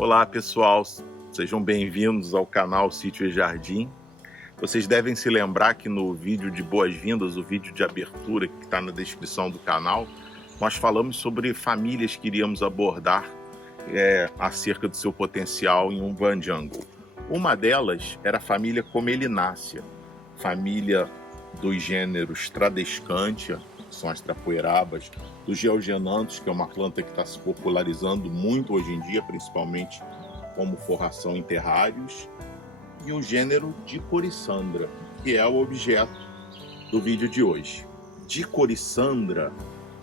Olá pessoal, sejam bem-vindos ao canal Sítio e Jardim. Vocês devem se lembrar que no vídeo de boas-vindas, o vídeo de abertura que está na descrição do canal, nós falamos sobre famílias que iríamos abordar acerca do seu potencial em um Urban Jungle. Uma delas era a família Comelinácea, família dos gêneros Tradescantia, que são as trapoerabas, dos georgiananthus, que é uma planta que está se popularizando muito hoje em dia, principalmente como forração em terrários, e o gênero Dicorissandra, que é o objeto do vídeo de hoje. Dicorissandra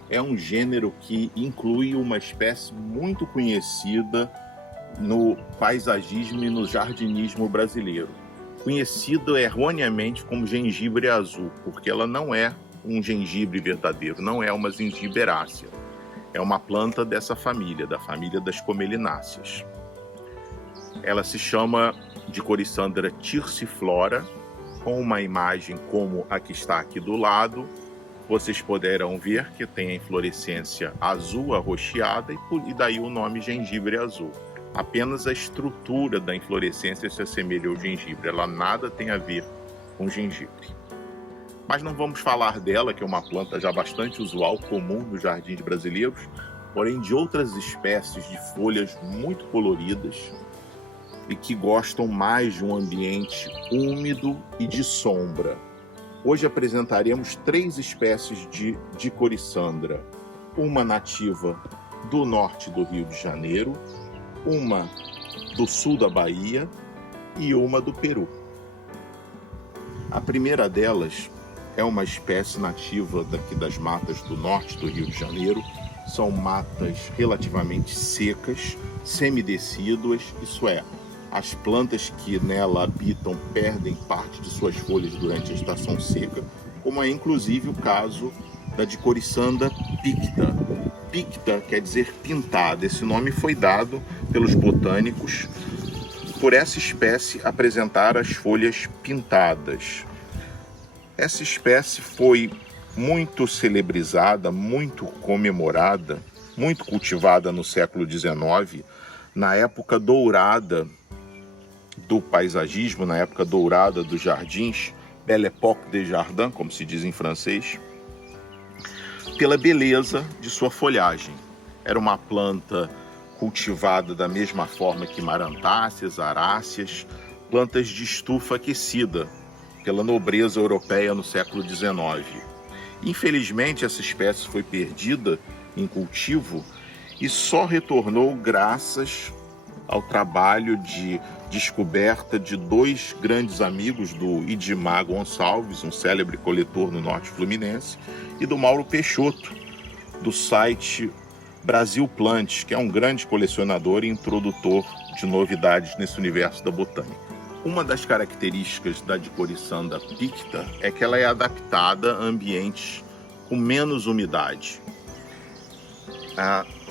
é um gênero que inclui uma espécie muito conhecida no paisagismo e no jardinismo brasileiro, conhecido erroneamente como gengibre azul, porque ela não é um gengibre verdadeiro, não é uma zingiberácea. É uma planta dessa família, da família das comelináceas. Ela se chama Dicorissandra tirciflora, com uma imagem como a que está aqui do lado. Vocês poderão ver que tem a inflorescência azul arroxeada e daí o nome gengibre azul. Apenas a estrutura da inflorescência se assemelha ao gengibre, ela nada tem a ver com gengibre. Mas não vamos falar dela, que é uma planta já bastante usual, comum nos jardins brasileiros, porém de outras espécies de folhas muito coloridas e que gostam mais de um ambiente úmido e de sombra. Hoje apresentaremos 3 espécies de Dicorissandra, uma nativa do norte do Rio de Janeiro, uma do sul da Bahia e uma do Peru. A primeira delas é uma espécie nativa daqui das matas do norte do Rio de Janeiro. São matas relativamente secas, semidecíduas, isso é, as plantas que nela habitam perdem parte de suas folhas durante a estação seca, como é inclusive o caso da Dicorissandra picta. Picta quer dizer pintada. Esse nome foi dado pelos botânicos por essa espécie apresentar as folhas pintadas. Essa espécie foi muito celebrizada, muito comemorada, muito cultivada no século XIX, na época dourada do paisagismo, na época dourada dos jardins, Belle Époque des Jardins, como se diz em francês, pela beleza de sua folhagem. Era uma planta cultivada da mesma forma que marantáceas, aráceas, plantas de estufa aquecida, pela nobreza europeia no século XIX. Infelizmente, essa espécie foi perdida em cultivo e só retornou graças ao trabalho de descoberta de 2 grandes amigos do Idimar Gonçalves, um célebre coletor no norte fluminense, e do Mauro Peixoto, do site Brasil Plantes, que é um grande colecionador e introdutor de novidades nesse universo da botânica. Uma das características da Dicorissandra picta é que ela é adaptada a ambientes com menos umidade.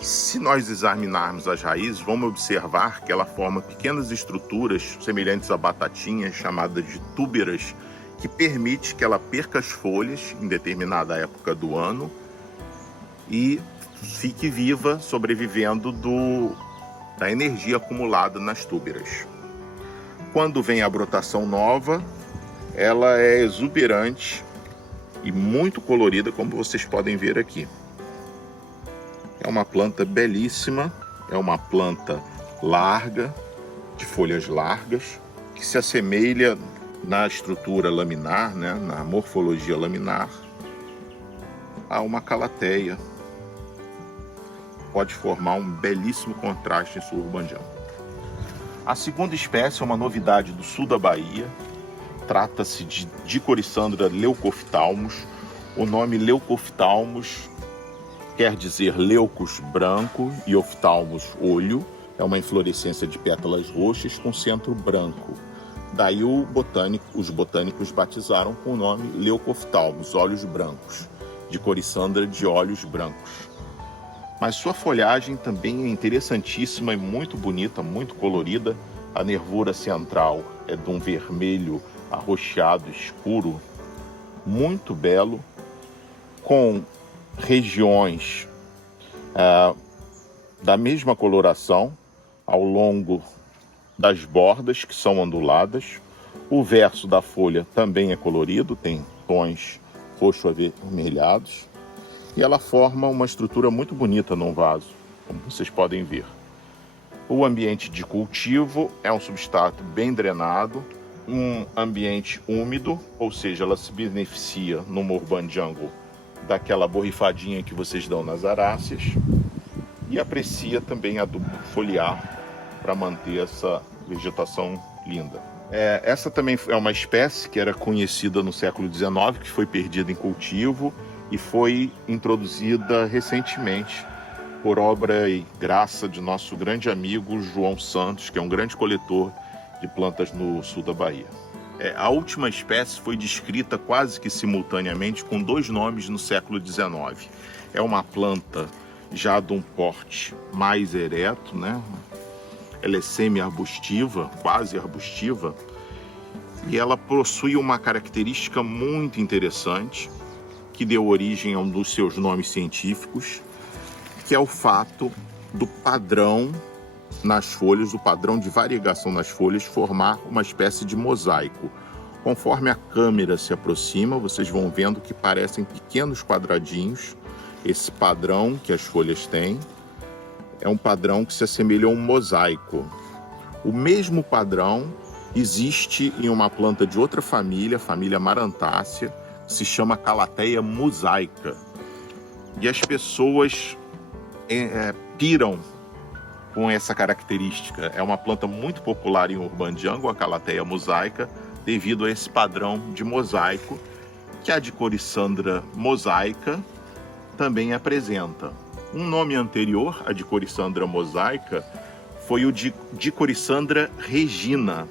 Se nós examinarmos as raízes, vamos observar que ela forma pequenas estruturas semelhantes a batatinhas, chamadas de túberas, que permite que ela perca as folhas em determinada época do ano e fique viva, sobrevivendo da energia acumulada nas túberas. Quando vem a brotação nova, ela é exuberante e muito colorida, como vocês podem ver aqui. É uma planta belíssima, é uma planta larga, de folhas largas, que se assemelha na estrutura laminar, na morfologia laminar, a uma calateia. Pode formar um belíssimo contraste em sua Urban Jungle. A segunda espécie é uma novidade do sul da Bahia. Trata-se de Dicorissandra leucophthalmus. O nome leucophthalmus quer dizer leucos branco e oftalmos olho. É uma inflorescência de pétalas roxas com centro branco. Daí os botânicos batizaram com o nome leucophthalmus, olhos brancos. Dicorissandra de olhos brancos. Mas sua folhagem também é interessantíssima e muito bonita, muito colorida. A nervura central é de um vermelho arroxeado escuro, muito belo, com regiões da mesma coloração, ao longo das bordas, que são onduladas. O verso da folha também é colorido, tem tons roxo-avermelhados. E ela forma uma estrutura muito bonita num vaso, como vocês podem ver. O ambiente de cultivo é um substrato bem drenado, um ambiente úmido, ou seja, ela se beneficia numa urban jungle daquela borrifadinha que vocês dão nas aráceas e aprecia também adubo foliar para manter essa vegetação linda. Essa também é uma espécie que era conhecida no século XIX, que foi perdida em cultivo e foi introduzida recentemente por obra e graça de nosso grande amigo João Santos, que é um grande coletor de plantas no sul da Bahia. A última espécie foi descrita quase que simultaneamente com 2 nomes no século XIX. É uma planta já de um porte mais ereto, né? Ela é semi-arbustiva, quase arbustiva, e ela possui uma característica muito interessante que deu origem a um dos seus nomes científicos, que é o fato do padrão nas folhas, o padrão de variegação nas folhas formar uma espécie de mosaico. Conforme a câmera se aproxima, vocês vão vendo que parecem pequenos quadradinhos. Esse padrão que as folhas têm é um padrão que se assemelha a um mosaico. O mesmo padrão existe em uma planta de outra família, a família Marantácea, que se chama Calatheia mosaica. E as pessoas piram com essa característica. É uma planta muito popular em urban jungle, a Calatheia mosaica, devido a esse padrão de mosaico que a Dicorissandra mosaica também apresenta. Um nome anterior à Dicorissandra mosaica foi o de Dicorissandra regina.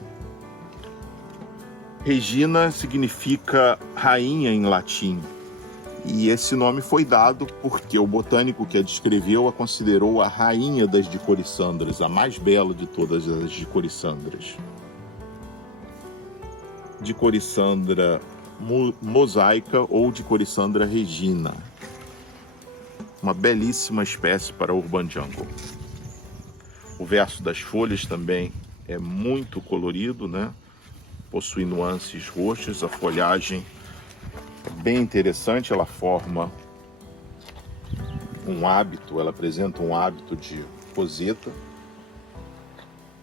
Regina significa rainha em latim. E esse nome foi dado porque o botânico que a descreveu a considerou a rainha das dicorissandras, a mais bela de todas as dicorissandras. Dicorissandra mosaica ou Dicorissandra regina. Uma belíssima espécie para o urban jungle. O verso das folhas também é muito colorido, né? Possui nuances roxas, a folhagem bem interessante, ela forma um hábito, ela apresenta um hábito de roseta,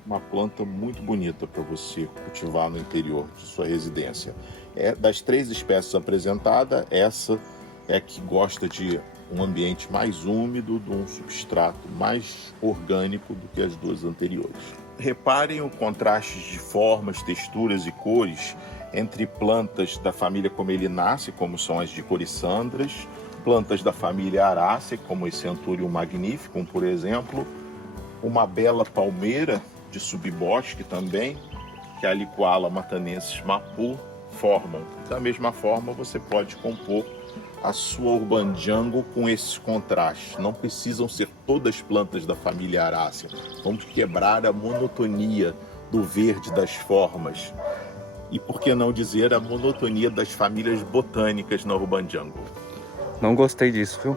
uma planta muito bonita para você cultivar no interior de sua residência. Das 3 espécies apresentadas, essa é a que gosta de um ambiente mais úmido, de um substrato mais orgânico do que as 2 anteriores. Reparem o contraste de formas, texturas e cores entre plantas da família Comelinácea, como são as dicorissandras, plantas da família Arácea, como esse Anthurium magnificum, por exemplo, uma bela palmeira de subbosque também, que é a Licoala matanensis mapu, formam. Da mesma forma, você pode compor a sua urban jungle com esses contrastes. Não precisam ser todas plantas da família Arácea. Vamos quebrar a monotonia do verde das formas. E por que não dizer a monotonia das famílias botânicas na urban jungle? Não gostei disso, viu?